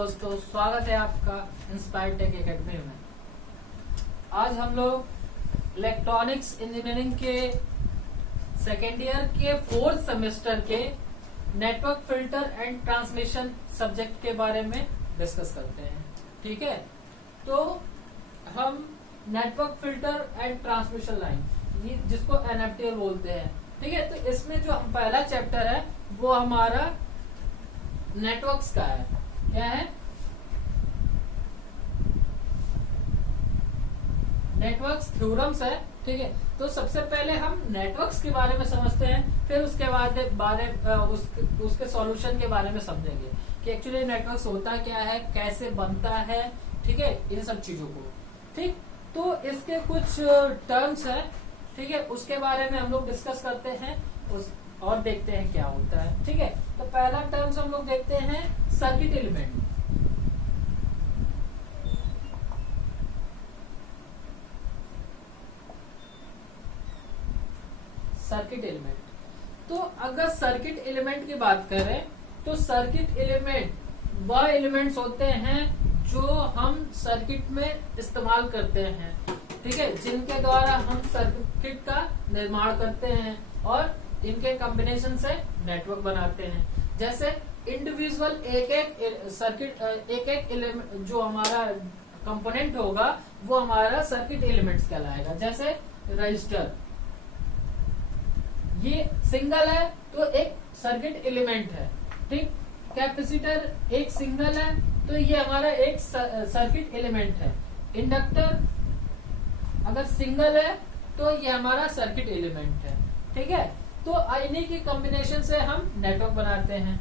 दोस्तों, स्वागत है आपका इंस्पायर टेक एकेडमी में। आज हम लोग इलेक्ट्रॉनिक्स इंजीनियरिंग के सेकेंड ईयर के 4th सेमेस्टर के network filter and transmission subject के बारे में डिस्कस करते हैं। ठीक है, तो हम network filter and transmission line, ये जिसको एनएफटी बोलते हैं, ठीक है। तो इसमें जो पहला चैप्टर है वो हमारा नेटवर्क्स का है। क्या है? नेटवर्क्स थ्योरम्स है। ठीक है, तो सबसे पहले हम नेटवर्क्स के बारे में समझते हैं, फिर उसके बाद उसके सॉल्यूशन के बारे में समझेंगे कि एक्चुअली नेटवर्क्स होता क्या है, कैसे बनता है, ठीक है, इन सब चीजों को। ठीक, तो इसके कुछ टर्म्स है, ठीक है, उसके बारे में हम लोग डिस्कस करते हैं और देखते हैं क्या होता है। ठीक है, तो पहला टर्म्स हम लोग देखते हैं सर्किट एलिमेंट। सर्किट एलिमेंट, तो अगर सर्किट एलिमेंट की बात करें तो सर्किट एलिमेंट वह एलिमेंट्स होते हैं जो हम सर्किट में इस्तेमाल करते हैं, ठीक है, जिनके द्वारा हम सर्किट का निर्माण करते हैं और इनके कॉम्बिनेशन से नेटवर्क बनाते हैं। जैसे इंडिविजुअल एक सर्किट एक एलिमेंट जो हमारा कंपोनेंट होगा वो हमारा सर्किट एलिमेंट्स कहलाएगा। जैसे रजिस्टर, ये सिंगल है तो एक सर्किट एलिमेंट है। ठीक, कैपेसिटर एक सिंगल है तो ये हमारा एक सर्किट एलिमेंट है। इंडक्टर अगर सिंगल है तो ये हमारा सर्किट एलिमेंट है। ठीक है, तो इन्हीं की कॉम्बिनेशन से हम नेटवर्क बनाते हैं।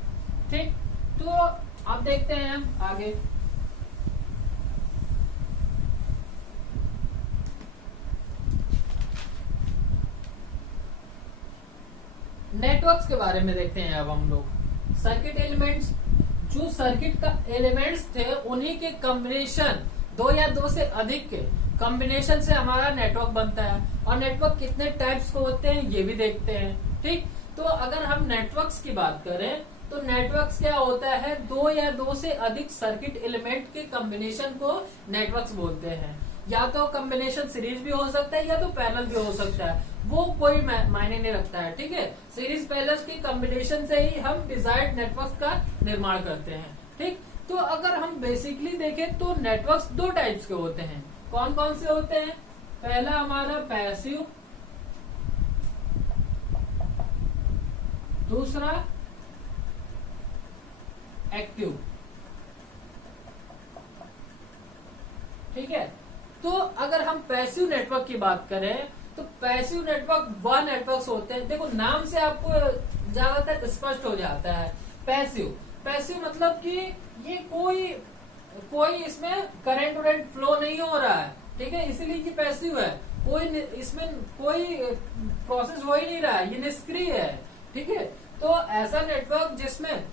ठीक, तो आप देखते हैं हम आगे नेटवर्क्स के बारे में देखते हैं। अब हम लोग सर्किट एलिमेंट्स, जो सर्किट का एलिमेंट्स थे उन्हीं के कॉम्बिनेशन, दो या दो से अधिक के कॉम्बिनेशन से हमारा नेटवर्क बनता है। और नेटवर्क कितने टाइप्स के होते हैं ये भी देखते हैं। ठीक, तो अगर हम नेटवर्क्स की बात करें तो नेटवर्क्स क्या होता है, दो या दो से अधिक सर्किट एलिमेंट के कॉम्बिनेशन को नेटवर्क्स बोलते हैं। या तो कॉम्बिनेशन सीरीज भी हो सकता है या तो पैरेलल भी हो सकता है, वो कोई मायने नहीं रखता है। ठीक है, सीरीज पैरेलल की कॉम्बिनेशन से ही हम डिजायर्ड नेटवर्क का निर्माण करते हैं। ठीक, तो अगर हम बेसिकली देखें तो नेटवर्क्स दो टाइप्स के होते हैं। कौन कौन से होते हैं? पहला हमारा पैसिव, दूसरा एक्टिव। ठीक है, तो अगर हम पैसिव नेटवर्क की बात करें तो पैसिव नेटवर्क वह नेटवर्क्स होते हैं, देखो नाम से आपको ज्यादातर स्पष्ट हो जाता है। पैसिव मतलब कि ये कोई इसमें करंट वरेंट फ्लो नहीं हो रहा है। ठीक है, इसीलिए ये पैसिव है, इसमें कोई प्रोसेस हो ही नहीं रहा है, ये निष्क्रिय है। ठीक है, तो ऐसा नेटवर्क जिसमें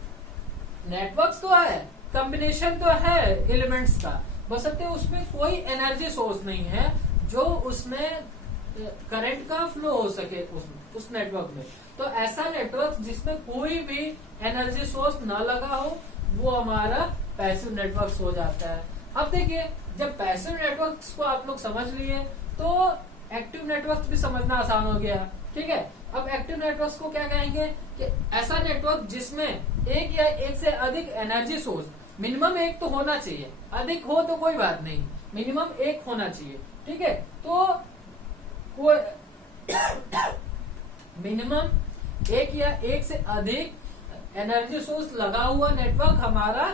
नेटवर्क्स तो है, कॉम्बिनेशन तो है एलिमेंट्स का, बशर्ते उसमें कोई एनर्जी सोर्स नहीं है जो उसमें करंट का फ्लो हो सके उस नेटवर्क में। तो ऐसा नेटवर्क जिसमें कोई भी एनर्जी सोर्स ना लगा हो वो हमारा पैसिव नेटवर्क हो जाता है। अब देखिए, जब पैसिव नेटवर्क्स को आप लोग समझ लिए तो एक्टिव नेटवर्क भी समझना आसान हो गया। ठीक है, अब एक्टिव नेटवर्क्स को क्या कहेंगे कि ऐसा नेटवर्क जिसमें एक या एक से अधिक एनर्जी सोर्स, मिनिमम एक तो होना चाहिए, अधिक हो तो कोई बात नहीं, मिनिमम एक होना चाहिए। ठीक है, तो मिनिमम एक या एक से अधिक एनर्जी सोर्स लगा हुआ नेटवर्क हमारा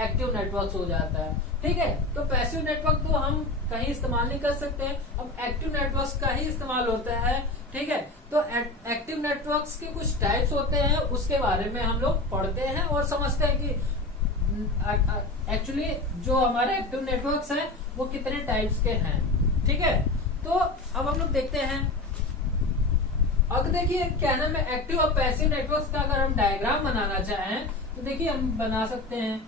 एक्टिव नेटवर्क हो जाता है। ठीक है, तो पैसिव नेटवर्क तो हम कहीं इस्तेमाल नहीं कर सकते, अब एक्टिव नेटवर्क्स का ही इस्तेमाल होता है। ठीक है, तो एक्टिव नेटवर्क्स के कुछ टाइप्स होते हैं, उसके बारे में हम लोग पढ़ते हैं और समझते हैं कि एक्चुअली जो हमारे एक्टिव नेटवर्क्स हैं वो कितने टाइप्स के हैं। ठीक है, तो अब हम लोग देखते हैं। अब देखिए क्या नाम है, एक्टिव और पैसिव नेटवर्क्स का अगर हम डायग्राम बनाना चाहें तो देखिए हम बना सकते हैं।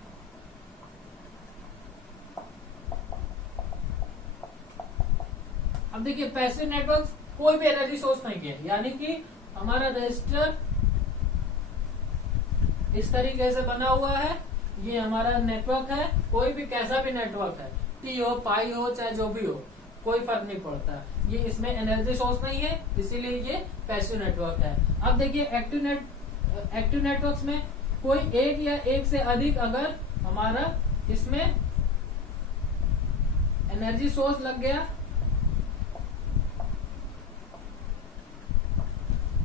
अब देखिए पैसिव नेटवर्क्स कोई भी एनर्जी सोर्स नहीं है, यानी कि हमारा रजिस्टर इस तरीके से बना हुआ है, ये हमारा नेटवर्क है, कोई भी कैसा भी नेटवर्क है, टी हो, पाई हो, चाहे जो भी हो, कोई फर्क नहीं पड़ता। ये इसमें एनर्जी सोर्स नहीं है, इसीलिए ये पैसिव नेटवर्क है। अब देखिए एक्टिव नेटवर्क्स में कोई एक या एक से अधिक अगर हमारा इसमें एनर्जी सोर्स लग गया,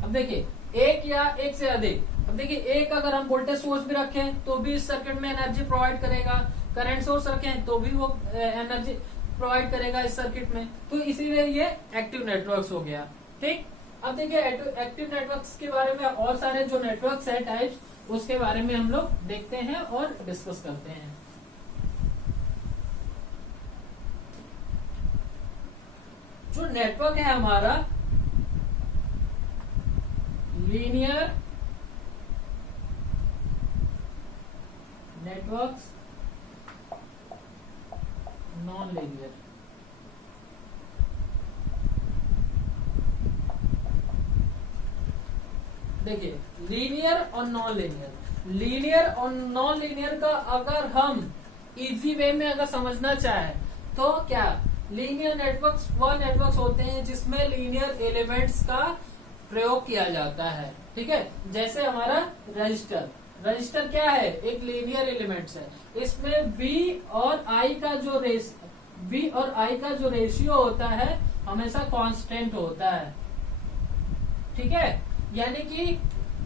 अब देखिए एक या एक से अधिक, अब देखिए एक अगर हम वोल्टेज सोर्स भी रखें तो भी इस सर्किट में एनर्जी प्रोवाइड करेगा, करंट सोर्स रखें तो भी वो एनर्जी प्रोवाइड करेगा इस सर्किट में, तो इसीलिए ये एक्टिव नेटवर्क्स हो गया। ठीक, अब देखिए एक्टिव नेटवर्क्स के बारे में और सारे जो नेटवर्क्स है टाइप्स, उसके बारे में हम लोग देखते हैं और डिस्कस करते हैं। जो नेटवर्क है हमारा लीनियर नेटवर्क्स, नॉन लीनियर। देखिए लीनियर और नॉन लीनियर, लीनियर और नॉन लीनियर का अगर हम इजी वे में अगर समझना चाहें तो क्या, लीनियर नेटवर्क्स वह नेटवर्क्स होते हैं जिसमें लीनियर एलिमेंट्स का प्रयोग किया जाता है। ठीक है, जैसे हमारा रजिस्टर, रजिस्टर क्या है, एक लीनियर एलिमेंट्स है, इसमें V और I का जो रेशियो होता है हमेशा कांस्टेंट होता है। ठीक है, यानी कि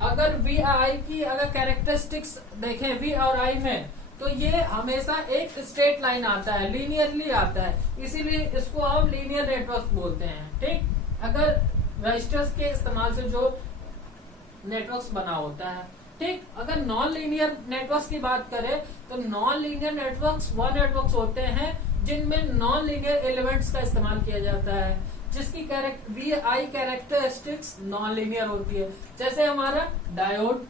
अगर V और I की अगर कैरेक्टरिस्टिक्स देखें V और I में, तो ये हमेशा एक स्ट्रेट लाइन आता है, लीनियरली आता है, इसीलिए इसको हम लीनियर नेटवर्क बोलते हैं। ठीक, अगर रजिस्टर्स के इस्तेमाल से जो नेटवर्क्स बना होता है। ठीक, अगर नॉन लीनियर नेटवर्क्स की बात करें तो नॉन लीनियर नेटवर्क्स वह नेटवर्क्स होते हैं जिनमें नॉन लीनियर एलिमेंट्स का इस्तेमाल किया जाता है, जिसकी VI कैरेक्टरिस्टिक्स नॉन लीनियर होती है, जैसे हमारा डायोड,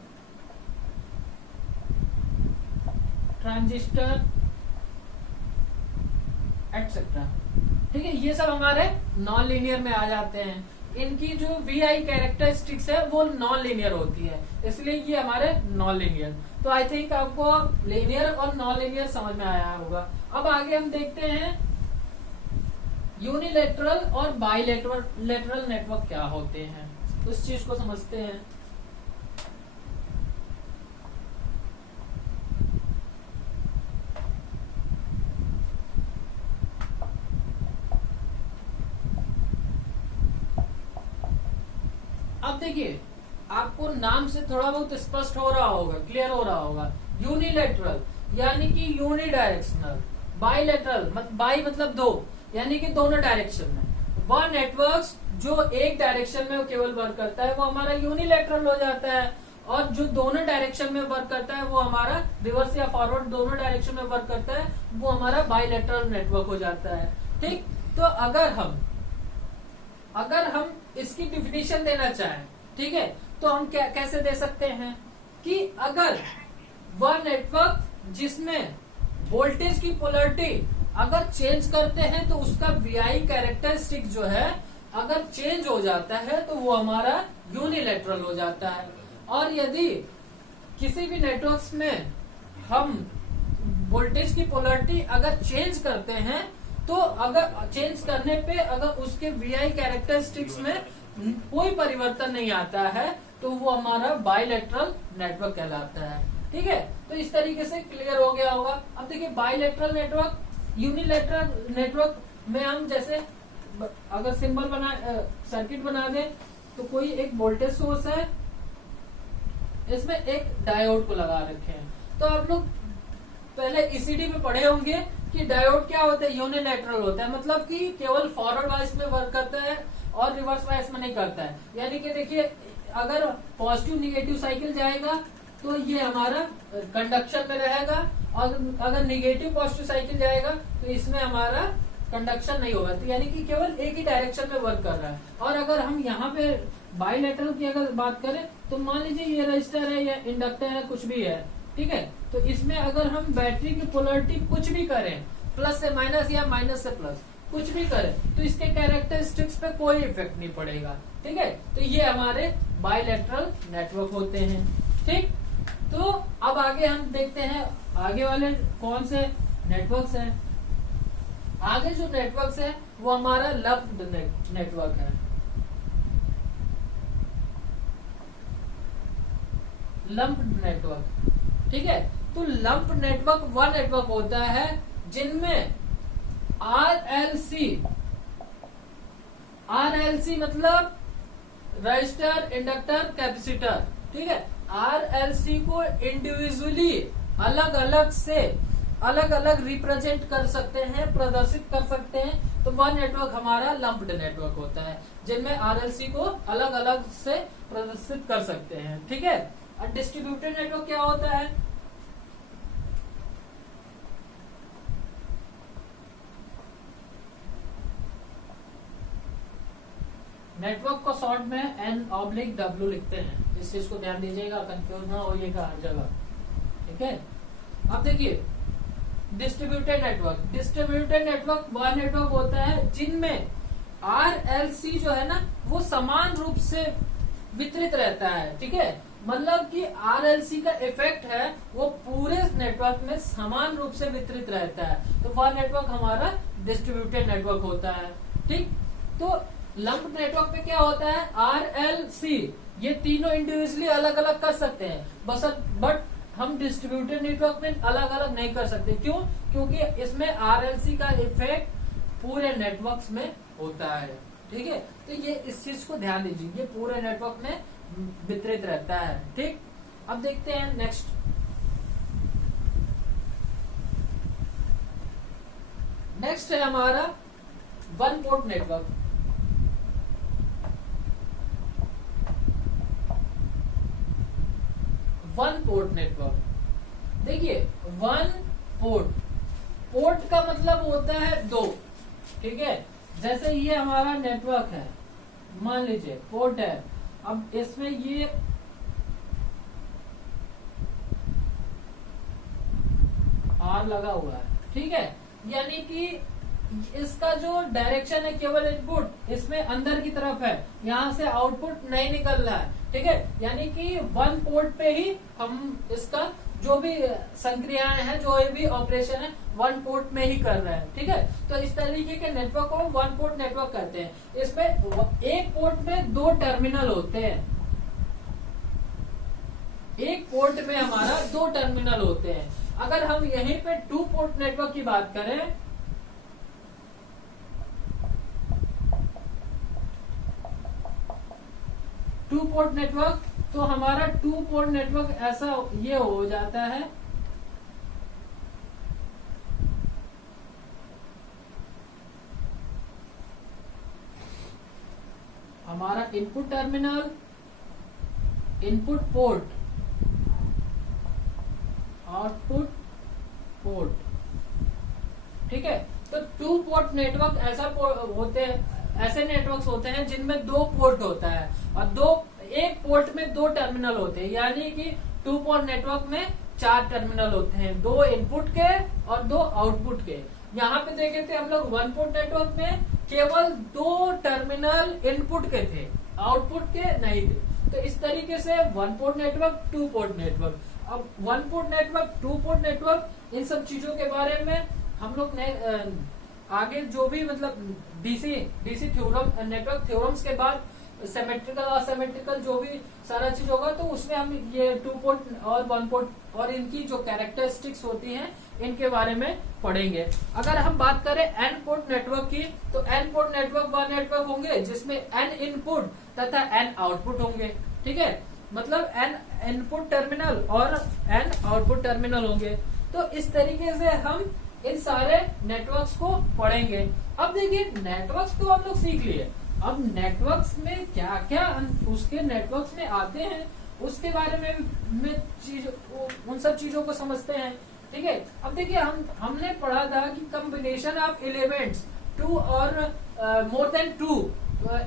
ट्रांजिस्टर एटसेट्रा। ठीक है, ये सब हमारे नॉन लीनियर में आ जाते हैं। इनकी जो VI कैरेक्टरिस्टिक्स है वो नॉन लीनियर होती है, इसलिए ये हमारे नॉन लीनियर। तो आई थिंक आपको लीनियर और नॉन लीनियर समझ में आया होगा। अब आगे हम देखते हैं यूनिलैटरल और बाइलैटरल नेटवर्क क्या होते हैं, उस चीज को समझते हैं। अब देखिए आपको नाम से थोड़ा बहुत स्पष्ट हो रहा होगा, क्लियर हो रहा होगा। यूनिलैटरल यानी कि यूनिडायरेक्शनल, बाइलैटरल बाई मतलब दो, यानी कि दोनों डायरेक्शन में। वह नेटवर्क्स जो एक डायरेक्शन में केवल वर्क करता है वो हमारा यूनिलैटरल हो जाता है, और जो दोनों डायरेक्शन में वर्क करता है वो हमारा रिवर्स या फॉरवर्ड दोनों डायरेक्शन में वर्क करता है, वो हमारा बाइलैटरल नेटवर्क हो जाता है। ठीक, तो अगर हम इसकी डिफिनीशन देना चाहें, ठीक है, तो हम कैसे दे सकते हैं कि अगर वह नेटवर्क जिसमें वोल्टेज की पोलरिटी अगर चेंज करते हैं तो उसका VI कैरेक्टरिस्टिक जो है अगर चेंज हो जाता है तो वो हमारा यूनिलैटरल हो जाता है। और यदि किसी भी नेटवर्क्स में हम वोल्टेज की पोलरिटी अगर चेंज करते हैं तो अगर चेंज करने पे अगर उसके VI कैरेक्टरिस्टिक्स में कोई परिवर्तन नहीं आता है तो वो हमारा बाइलैटरल नेटवर्क कहलाता है। ठीक है, तो इस तरीके से क्लियर हो गया होगा। अब देखिए बाइलैटरल नेटवर्क, यूनिलैटरल नेटवर्क में हम जैसे अगर सिंबल सर्किट बना दे तो कोई एक वोल्टेज सोर्स है, इसमें एक डायोड को लगा रखे हैं। तो आप लोग पहले ECD में पढ़े होंगे कि डायोड क्या होता है, यूनिलैटरल होता है, मतलब कि केवल फॉरवर्ड वाइज में वर्क करता है और रिवर्स वाइज में नहीं करता है। यानी कि देखिए अगर पॉजिटिव निगेटिव साइकिल जाएगा तो ये हमारा कंडक्शन में रहेगा, और अगर निगेटिव पॉजिटिव साइकिल जाएगा तो इसमें हमारा कंडक्शन नहीं होगा, तो यानी कि केवल एक ही डायरेक्शन में वर्क कर रहा है। और अगर हम यहाँ पे बाइलैटरल की अगर बात करें तो मान लीजिए ये रजिस्टर है या इंडक्टर है, कुछ भी है, ठीक है, तो इसमें अगर हम बैटरी की पोलरिटी कुछ भी करें, प्लस से माइनस या माइनस से प्लस कुछ भी करें, तो इसके कैरेक्टरिस्टिक्स पे कोई इफेक्ट नहीं पड़ेगा। ठीक है, तो ये हमारे बाइलैटरल नेटवर्क होते हैं। ठीक, तो अब आगे हम देखते हैं आगे वाले कौन से नेटवर्क्स हैं। आगे जो नेटवर्क्स है वो हमारा लंप्ड नेटवर्क है। लंप्ड नेटवर्क, ठीक है। तो लंप्ड नेटवर्क वह नेटवर्क होता है जिनमें आरएलसी मतलब रजिस्टर, इंडक्टर, कैपेसिटर, ठीक है। आरएलसी को इंडिविजुअली अलग अलग रिप्रेजेंट कर सकते हैं, प्रदर्शित कर सकते हैं। तो वह नेटवर्क हमारा लंप्ड नेटवर्क होता है जिनमें आरएलसी को अलग अलग से प्रदर्शित कर सकते हैं, ठीक है। और डिस्ट्रीब्यूटेड नेटवर्क क्या होता है? नेटवर्क को शॉर्ट में N/W लिखते हैं। इस चीज को ध्यान दीजिएगा, कंफ्यूज ना होइएगा हर जगह, ठीक है। अब देखिए डिस्ट्रीब्यूटेड नेटवर्क वह नेटवर्क होता है जिनमें आरएलसी जो है ना वो समान रूप से वितरित रहता है, ठीक है। मतलब कि आरएलसी का इफेक्ट है वो पूरे नेटवर्क में समान रूप से वितरित रहता है, तो वह नेटवर्क हमारा डिस्ट्रीब्यूटेड नेटवर्क होता है, ठीक। तो लंप्ड नेटवर्क में क्या होता है? आरएलसी ये तीनों इंडिविजुअली अलग अलग कर सकते हैं, बट हम डिस्ट्रीब्यूटेड नेटवर्क में अलग अलग नहीं कर सकते। क्यों? क्योंकि इसमें आरएलसी का इफेक्ट पूरे नेटवर्क्स में होता है, ठीक है। तो ये इस चीज को ध्यान दीजिए, ये पूरे नेटवर्क में वितरित रहता है, ठीक। अब देखते हैं नेक्स्ट। नेक्स्ट है हमारा one port network. One port network, देखिए वन पोर्ट का मतलब होता है दो, ठीक है। जैसे ये हमारा नेटवर्क है, मान लीजिए पोर्ट है, अब इसमें ये आर लगा हुआ है, ठीक है। यानी कि इसका जो डायरेक्शन है केवल इनपुट, इसमें अंदर की तरफ है, यहां से आउटपुट नहीं निकल रहा है, ठीक है। यानी कि वन पोर्ट पे ही हम इसका जो भी संक्रियाएं हैं, जो भी ऑपरेशन है, वन पोर्ट में ही कर रहे हैं, ठीक है। तो इस तरीके के नेटवर्क को हम वन पोर्ट नेटवर्क कहते हैं। इसमें एक पोर्ट में दो टर्मिनल होते हैं, एक पोर्ट में हमारा दो टर्मिनल होते हैं। अगर हम यहीं पे टू पोर्ट नेटवर्क की बात करें, टू पोर्ट नेटवर्क, तो हमारा टू पोर्ट नेटवर्क ऐसा ये हो जाता है, हमारा input terminal, input port, output port, ठीक है। तो टू पोर्ट नेटवर्क ऐसे नेटवर्क्स होते हैं जिनमें दो पोर्ट होता है और एक पोर्ट में दो टर्मिनल होते हैं। यानी कि टू पोर्ट नेटवर्क में चार टर्मिनल होते हैं, दो इनपुट के और दो आउटपुट के। यहाँ पे देखे थे हम लोग वन पोर्ट नेटवर्क में केवल दो टर्मिनल इनपुट के थे, आउटपुट के नहीं थे। तो इस तरीके से one port network, two port network. अब one port network, two port network, इन सब चीजों के बारे में हम लोग ने आगे जो भी मतलब डीसी थ्योरम, नेटवर्क थ्योरम्स के बाद सिमेट्रिकल, असिमेट्रिकल जो भी सारा चीज होगा, तो उसमें हम ये टू पोर्ट और वन पोर्ट और इनकी जो कैरेक्टरिस्टिक्स होती हैं इनके बारे में पढ़ेंगे। अगर हम बात करें एन पोर्ट नेटवर्क की, तो एन पोर्ट नेटवर्क वह नेटवर्क होंगे जिसमें एन इनपुट तथा एन आउटपुट होंगे, ठीक है। मतलब एन इनपुट टर्मिनल और एन आउटपुट टर्मिनल होंगे। तो इस तरीके से हम इन सारे नेटवर्क्स को पढ़ेंगे। अब देखिए नेटवर्क्स तो हम लोग सीख लिए, अब नेटवर्क्स में क्या क्या उसके नेटवर्क्स में आते हैं उसके बारे में उन सब चीजों को समझते हैं, ठीक है। अब देखिए हमने पढ़ा था कि कॉम्बिनेशन ऑफ एलिमेंट्स, टू और more than two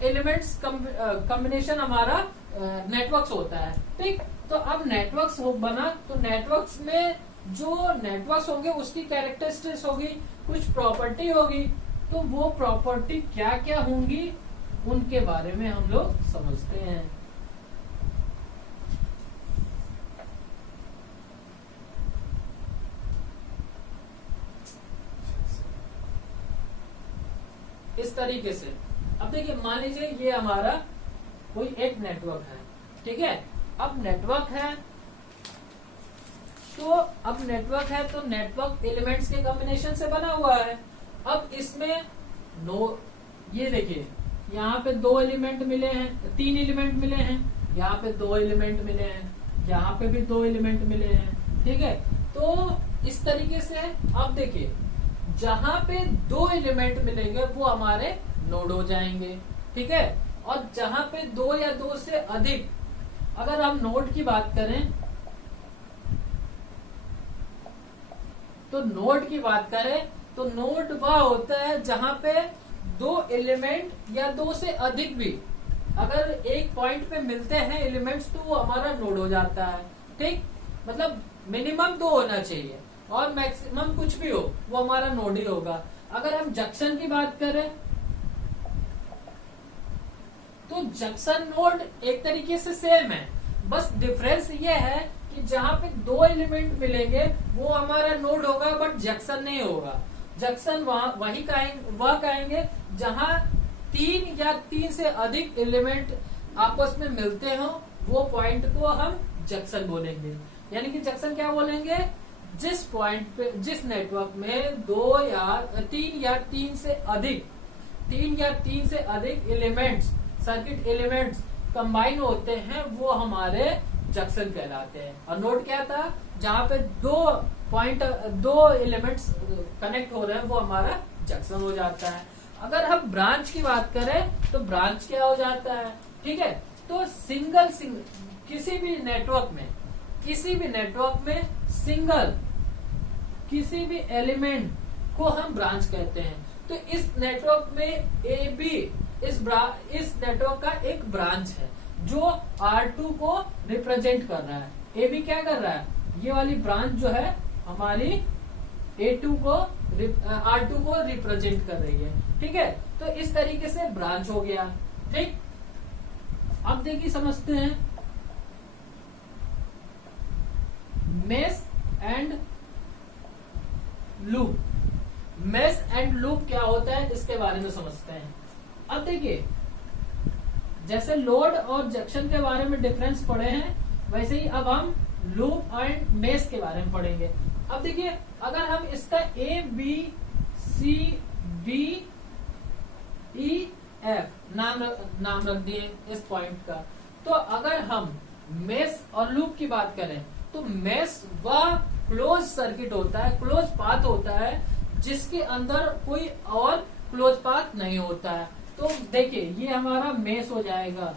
elements combination हमारा नेटवर्क्स होता है, ठीक। तो अब नेटवर्क्स बना, तो नेटवर्क्स में जो नेटवर्क्स होंगे उसकी कैरेक्टरिस्टिक्स होगी, कुछ प्रॉपर्टी होगी। तो वो प्रॉपर्टी क्या क्या होंगी उनके बारे में हम लोग समझते हैं। इस तरीके से। अब देखिए मान लीजिए ये हमारा कोई एक नेटवर्क है, ठीक है। अब नेटवर्क है तो नेटवर्क एलिमेंट्स के कॉम्बिनेशन से बना हुआ है। अब इसमें ये देखिए यहाँ पे 2 एलिमेंट मिले हैं, 3 एलिमेंट मिले हैं, यहाँ पे 2 एलिमेंट मिले हैं, यहाँ पे भी 2 एलिमेंट मिले हैं, ठीक है। तो इस तरीके से अब देखिए जहां पे 2 एलिमेंट मिलेंगे वो हमारे नोड हो जाएंगे, ठीक है। और जहां पे 2 या 2 से अधिक, अगर हम नोड की बात करें तो नोड वह होता है जहां पे 2 एलिमेंट या 2 से अधिक भी अगर एक पॉइंट पे मिलते हैं एलिमेंट्स तो वो हमारा नोड हो जाता है, ठीक। मतलब मिनिमम 2 होना चाहिए और मैक्सिमम कुछ भी हो वो हमारा नोड ही होगा। अगर हम जंक्शन की बात करें तो जंक्शन नोड एक तरीके से सेम है, बस डिफरेंस ये है कि जहां पे 2 एलिमेंट मिलेंगे वो हमारा नोड होगा बट जंक्शन नहीं होगा। जंक्शन वह कहेंगे जहां 3 या 3 से अधिक एलिमेंट आपस में मिलते हो, वो पॉइंट को हम जंक्शन बोलेंगे। यानी कि जंक्शन क्या बोलेंगे, जिस पॉइंट पे, जिस नेटवर्क में 2 या 3 या 3 से अधिक एलिमेंट्स, सर्किट एलिमेंट्स कंबाइन होते हैं वो हमारे जंक्शन कहलाते हैं। और नोड क्या था, जहां पे 2 एलिमेंट्स कनेक्ट हो रहे हैं वो हमारा जंक्शन हो जाता है। अगर हम ब्रांच की बात करें तो ब्रांच क्या हो जाता है, ठीक है। तो सिंगल किसी भी नेटवर्क में सिंगल किसी भी एलिमेंट को हम ब्रांच कहते हैं। तो इस नेटवर्क में AB इस नेटवर्क का एक ब्रांच है जो R2 को रिप्रेजेंट कर रहा है। AB क्या कर रहा है, ये वाली ब्रांच जो है हमारी R2 को रिप्रेजेंट कर रही है, ठीक है। तो इस तरीके से ब्रांच हो गया, ठीक। अब देखिए समझते हैं mesh and loop. Mesh and loop क्या होता है इसके बारे में समझते हैं। अब देखिए जैसे लोड और जंक्शन के बारे में डिफरेंस पढ़े हैं, वैसे ही अब हम लूप एंड मेश के बारे में पढ़ेंगे। अब देखिए अगर हम इसका ABCDEF नाम रख दिए इस पॉइंट का, तो अगर हम मेश और लूप की बात करें तो मेश वह क्लोज सर्किट होता है, क्लोज पाथ होता है जिसके अंदर कोई और क्लोज पाथ नहीं होता है। तो देखिए ये हमारा मेश हो जाएगा,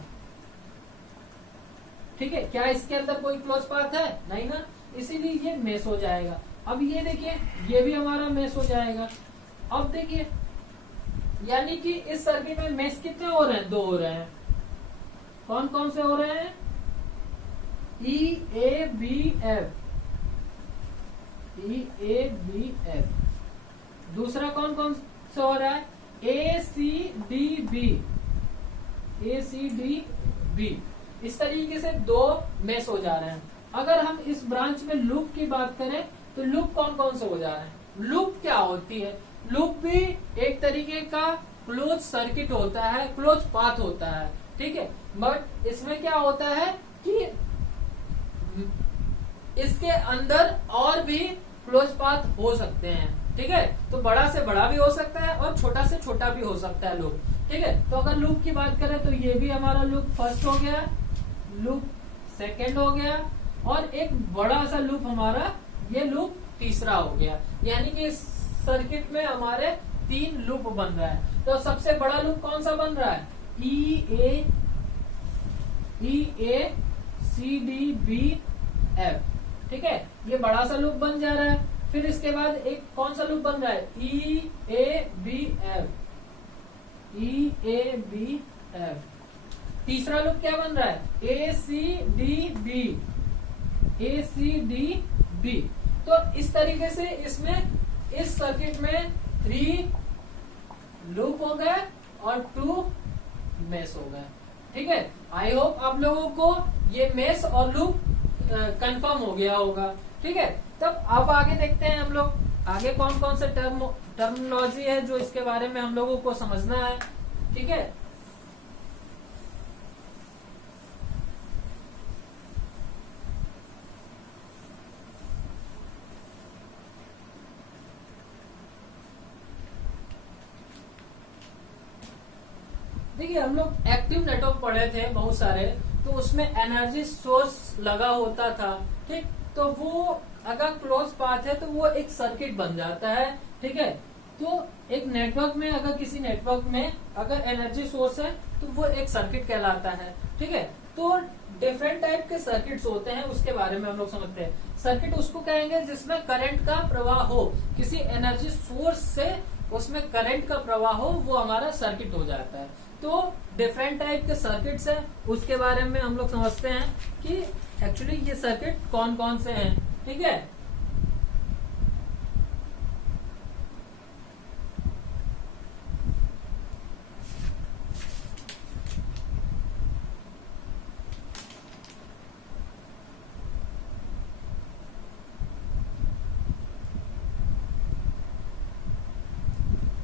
ठीक है। क्या इसके अंदर कोई क्लोज पाथ है, नहीं ना, इसीलिए ये मेश हो जाएगा। अब ये देखिए ये भी हमारा मेश हो जाएगा। अब देखिए यानी कि इस सर्किट में मेश कितने हो रहे हैं, 2 हो रहे हैं। कौन कौन से हो रहे हैं, EABF। दूसरा कौन कौन से हो रहा है, ACDB। इस तरीके से 2 मेश हो जा रहे हैं। अगर हम इस ब्रांच में लूप की बात करें तो लूप कौन कौन से हो जा रहे हैं। लूप क्या होती है, लूप भी एक तरीके का क्लोज सर्किट होता है, क्लोज पाथ होता है, ठीक है। बट इसमें क्या होता है कि इसके अंदर और भी क्लोज पाथ हो सकते हैं, ठीक है। तो बड़ा से बड़ा भी हो सकता है और छोटा से छोटा भी हो सकता है लूप, ठीक है। तो अगर लूप की बात करें तो ये भी हमारा लूप फर्स्ट हो गया, लूप सेकंड हो गया, और एक बड़ा सा लूप हमारा ये लूप तीसरा हो गया। यानी कि इस सर्किट में हमारे 3 लूप बन रहा है। तो सबसे बड़ा लूप कौन सा बन रहा है, EACDBF, ठीक है। ये बड़ा सा लूप बन जा रहा है। फिर इसके बाद एक कौन सा लूप बन रहा है, EABF। तीसरा लूप क्या बन रहा है, ACDB। तो इस तरीके से इसमें इस सर्किट में 3 लूप हो गए और 2 मेश हो गए, ठीक है। आई होप आप लोगों को ये मेश और लूप कंफर्म हो गया होगा, ठीक है। तब अब आगे देखते हैं हम लोग आगे कौन कौन से टर्मिनोलॉजी है जो इसके बारे में हम लोगों को समझना है। ठीक है, देखिए हम लोग एक्टिव नेटवर्क पढ़े थे बहुत सारे, तो उसमें एनर्जी सोर्स लगा होता था। ठीक, तो वो अगर क्लोज पाथ है तो वो एक सर्किट बन जाता है। ठीक है, तो एक नेटवर्क में अगर किसी नेटवर्क में अगर एनर्जी सोर्स है तो वो एक सर्किट कहलाता है। ठीक है, तो डिफरेंट टाइप के सर्किट्स होते हैं, उसके बारे में हम लोग समझते हैं। सर्किट उसको कहेंगे जिसमें करंट का प्रवाह हो, किसी एनर्जी सोर्स से उसमें करंट का प्रवाह हो, वो हमारा सर्किट हो जाता है। तो डिफरेंट टाइप के सर्किट्स हैं, उसके बारे में हम लोग समझते हैं कि एक्चुअली ये सर्किट कौन कौन से हैं। ठीक है,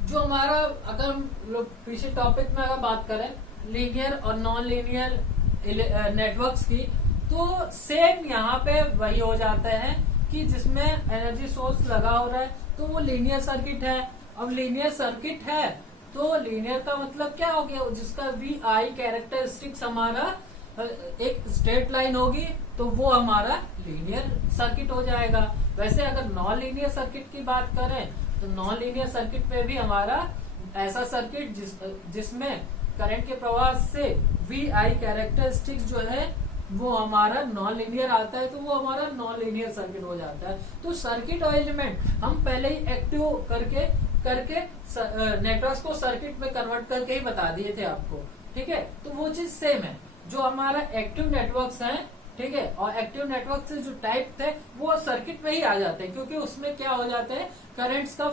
जो हमारा अगर हम लोग पीछे टॉपिक में अगर बात करें लीनियर और नॉन लीनियर नेटवर्क्स की, तो सेम यहाँ पे वही हो जाता है कि जिसमें एनर्जी सोर्स लगा हो रहा है तो वो लीनियर सर्किट है। अब लीनियर सर्किट है तो लीनियर का मतलब क्या हो गया, जिसका वी आई कैरेक्टरिस्टिक्स हमारा एक स्ट्रेट लाइन होगी तो वो हमारा लीनियर सर्किट हो जाएगा। वैसे अगर नॉन लीनियर सर्किट की बात करें तो नॉन लीनियर सर्किट में भी हमारा ऐसा सर्किट जिसमें करंट के प्रवाह से वी आई कैरेक्टरिस्टिक्स जो है वो हमारा नॉन लीनियर आता है, तो वो हमारा नॉन लीनियर सर्किट हो जाता है। तो सर्किट और एलिमेंट हम पहले ही एक्टिव करके नेटवर्क्स को सर्किट में कन्वर्ट करके ही बता दिए थे आपको। ठीक है, तो वो चीज सेम है जो हमारा एक्टिव नेटवर्क्स हैं। ठीक है, और एक्टिव नेटवर्क से जो टाइप थे वो सर्किट में ही आ जाते हैं, क्योंकि उसमें क्या हो जाता है करंट्स का